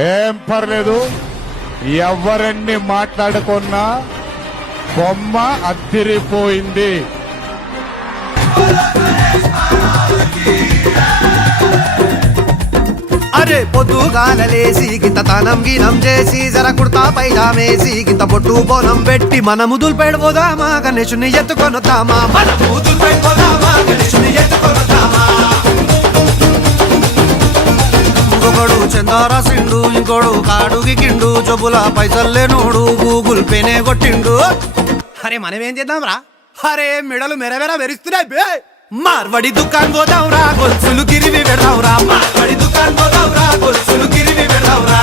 ఏం పర్లేదు, ఎవరెన్ని మాట్లాడుకున్నా బొమ్మ అద్దిరిపోయింది. అరే పొద్దుగానలేసి గింత తనం గినం చేసి జర కుర్తా పైజామేసి గింత బొట్టు బోనం పెట్టి మన ముదులు పెడబోదామా గణేశుని ఎత్తుకొనుతామా మన ముదులు పెడబోదామా గణేశుని ఎత్తుకొనుతామా. ఇంకొకడు చందారా సిండు, ఇంకోడు కాడుగి కిండు, జబ్బుల పైసల్లే నోడు గూగుల్ పేనే కొట్టిండు. అరే మనమేం చేద్దాం రా, అరే మెడలు మెరవెర మెరుస్తున్నాయి బే. మార్వడి దుకాన్ పోదాం రా, గొలుసులు గిరివి పెడదాం రా. మార్వడి దుకాన్ పోదాం రా, గొలుసులు గిరివి పెడదాం రా.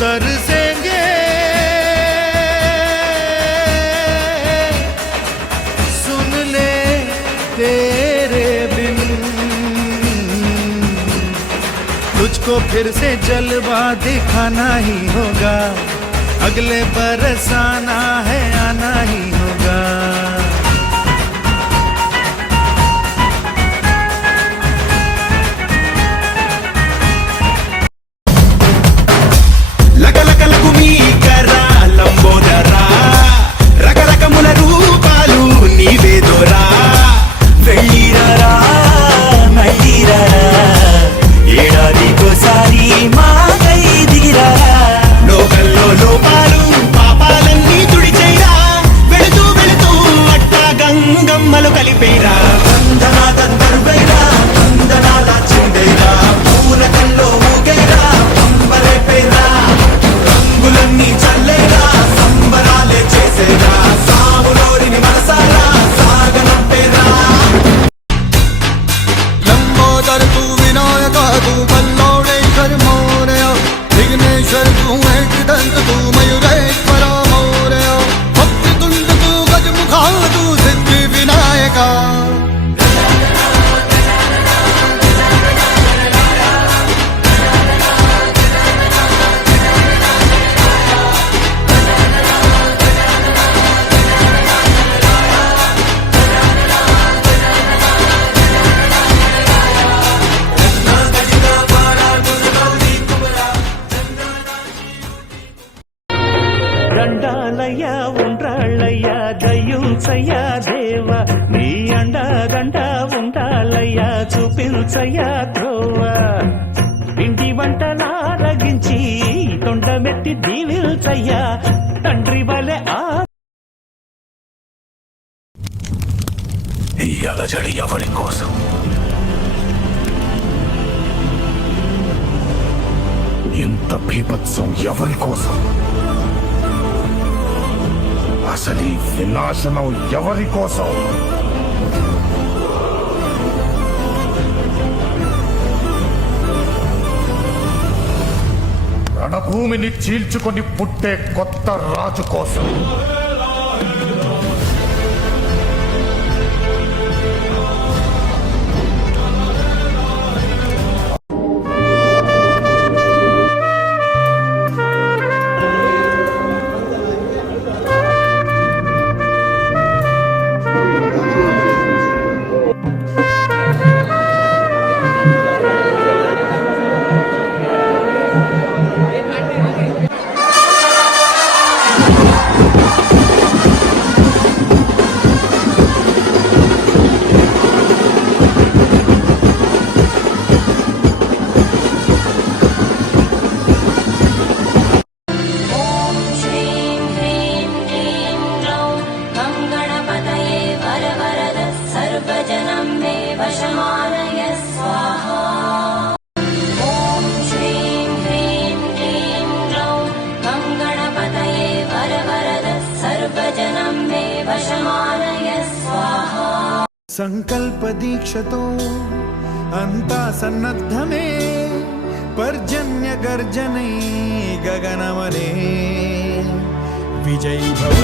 तरसेंगे सुन ले तेरे बिन, तुझको फिर से जलवा दिखाना ही होगा, अगले बरस आना है आना ही होगा. దండాలయ్యా ఉండ్రాళ్ళయ్యా దయ్యుంచయ్యా దేవ, నీ అండదండ ఉండాలయ్యా చూపించయ్యా త్రోవ. ఇంటి వంటలారగించి తొండమెత్తి దీవిల్చయ్యా తండ్రి వలె ఈ అలజడి ఎవరి కోసం? ఇంత ఇంత బీభత్సం ఎవరి కోసం? అసలు ఈ వినాశనం ఎవరి కోసం? రణభూమిని చీల్చుకొని పుట్టే కొత్త రాజు కోసం. श्रीं ह्रीं क्लीं ग्लौं गं गणपतये वरवरद सर्वजनं मे वशमानय स्वाहा। ॐ श्रीं ह्रीं क्लीं ग्लौं गं गणपतये वरवरद सर्वजनं मे वशमानय स्वाहा। సంకల్ప దీక్షతో అంతా సన్నద్ధమే పర్జన్య గర్జనై గగనమనే విజయ్ భవ